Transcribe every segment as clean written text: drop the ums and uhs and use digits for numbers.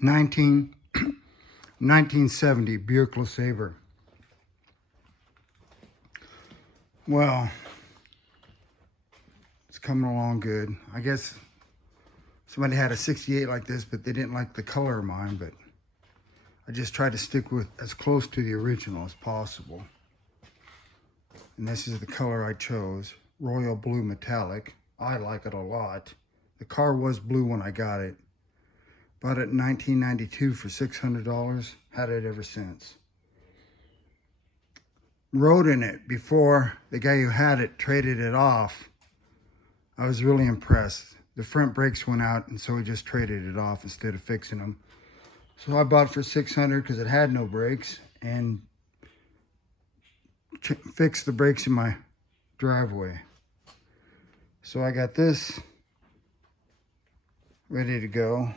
1970 Buick LeSabre. Well, it's coming along good. I guess somebody had a 68 like this, but they didn't like the color of mine, but I just tried to stick with as close to the original as possible. And this is the color I chose, royal blue metallic. I like it a lot. The car was blue when I got it. Bought it in 1992 for $600. Had it ever since. Rode in it before the guy who had it traded it off. I was really impressed. The front brakes went out, and so he just traded it off instead of fixing them. So I bought it for $600 because it had no brakes, and fixed the brakes in my driveway. So I got this ready to go.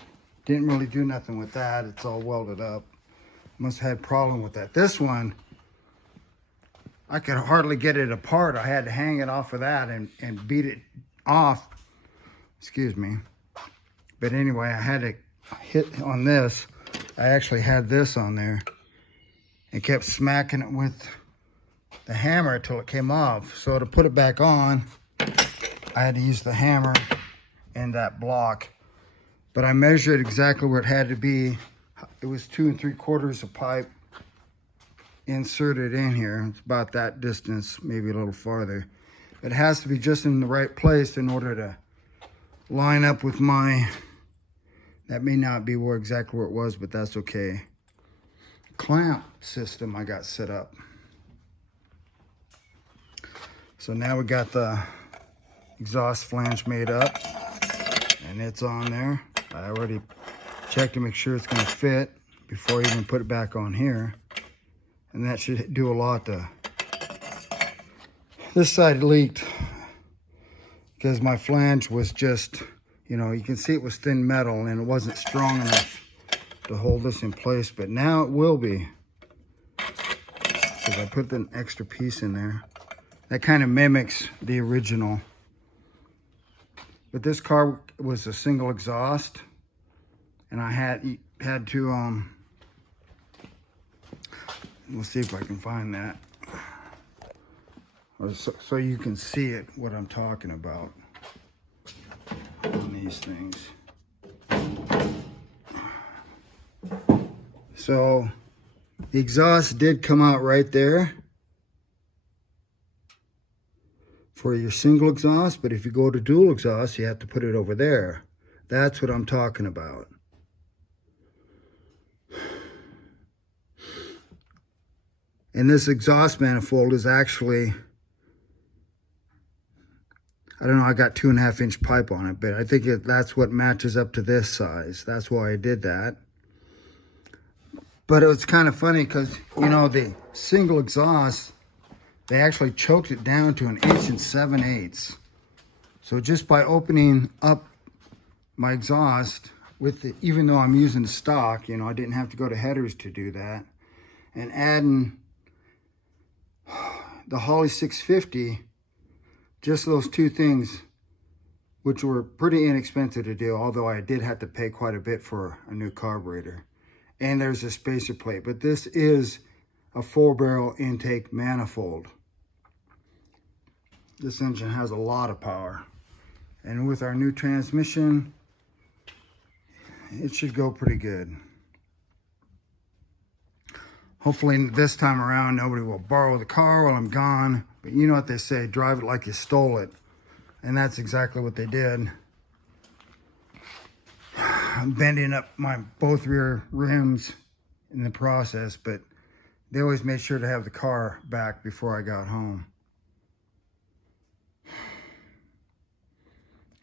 Didn't really do nothing with that. It's all welded up. Must have had a problem with that. This one, I could hardly get it apart. I had to hang it off of that and beat it off. Excuse me. But anyway, I had to hit on this. I actually had this on there and kept smacking it with the hammer till it came off. So to put it back on, I had to use the hammer and that block. But I measured exactly where it had to be. It was 2 3/4 of pipe inserted in here. It's about that distance, maybe a little farther. It has to be just in the right place in order to line up with my, that may not be exactly where it was, but that's okay. Clamp system I got set up. So now we got the exhaust flange made up and it's on there. I already checked to make sure it's going to fit before I even put it back on here. And that should do a lot to... This side leaked because my flange was just, you know, you can see it was thin metal and it wasn't strong enough to hold this in place. But now it will be, because I put an extra piece in there. That kind of mimics the original. But this car was a single exhaust, and I had to, we'll see if I can find that. So you can see it, what I'm talking about on these things. So the exhaust did come out right there for your single exhaust, but if you go to dual exhaust, you have to put it over there. That's what I'm talking about. And this exhaust manifold is actually, I don't know, I got 2.5 inch pipe on it, but I think that's what matches up to this size. That's why I did that. But it was kind of funny because, you know, the single exhaust, they actually choked it down to 1 7/8 inches. So just by opening up my exhaust with the, even though I'm using stock, you know, I didn't have to go to headers to do that, and adding the Holley 650, just those two things, which were pretty inexpensive to do, although I did have to pay quite a bit for a new carburetor. And there's a spacer plate, but this is a 4-barrel intake manifold. This engine has a lot of power. And with our new transmission, it should go pretty good. Hopefully this time around, nobody will borrow the car while I'm gone. But you know what they say, drive it like you stole it. And that's exactly what they did. I'm bending up my both rear rims in the process, but they always made sure to have the car back before I got home.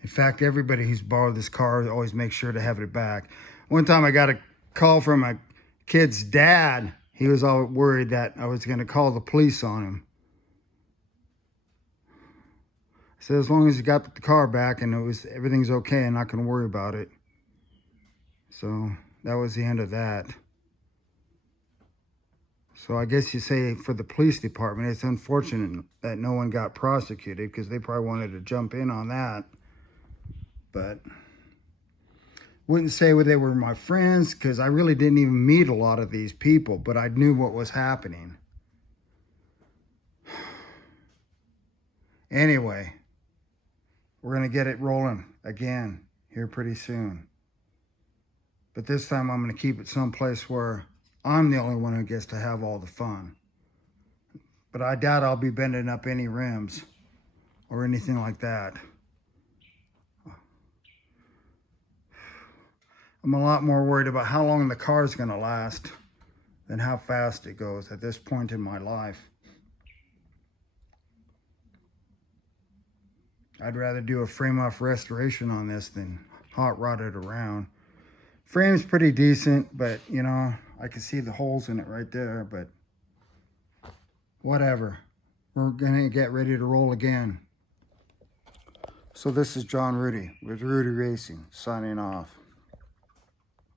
In fact, everybody who's borrowed this car always makes sure to have it back. One time I got a call from a kid's dad. He was all worried that I was going to call the police on him. I said, as long as you got the car back and everything's okay, I'm not going to worry about it. So that was the end of that. So I guess you say for the police department, it's unfortunate that no one got prosecuted because they probably wanted to jump in on that. But Wouldn't say they were my friends because I really didn't even meet a lot of these people, but I knew what was happening. Anyway, we're going to get it rolling again here pretty soon. But this time I'm going to keep it someplace where I'm the only one who gets to have all the fun. But I doubt I'll be bending up any rims or anything like that. I'm a lot more worried about how long the car is going to last than how fast it goes at this point in my life. I'd rather do a frame-off restoration on this than hot rod it around. Frame's pretty decent, but you know, I can see the holes in it right there, but whatever. We're gonna get ready to roll again. So this is John Rudy with Rudy Racing, signing off.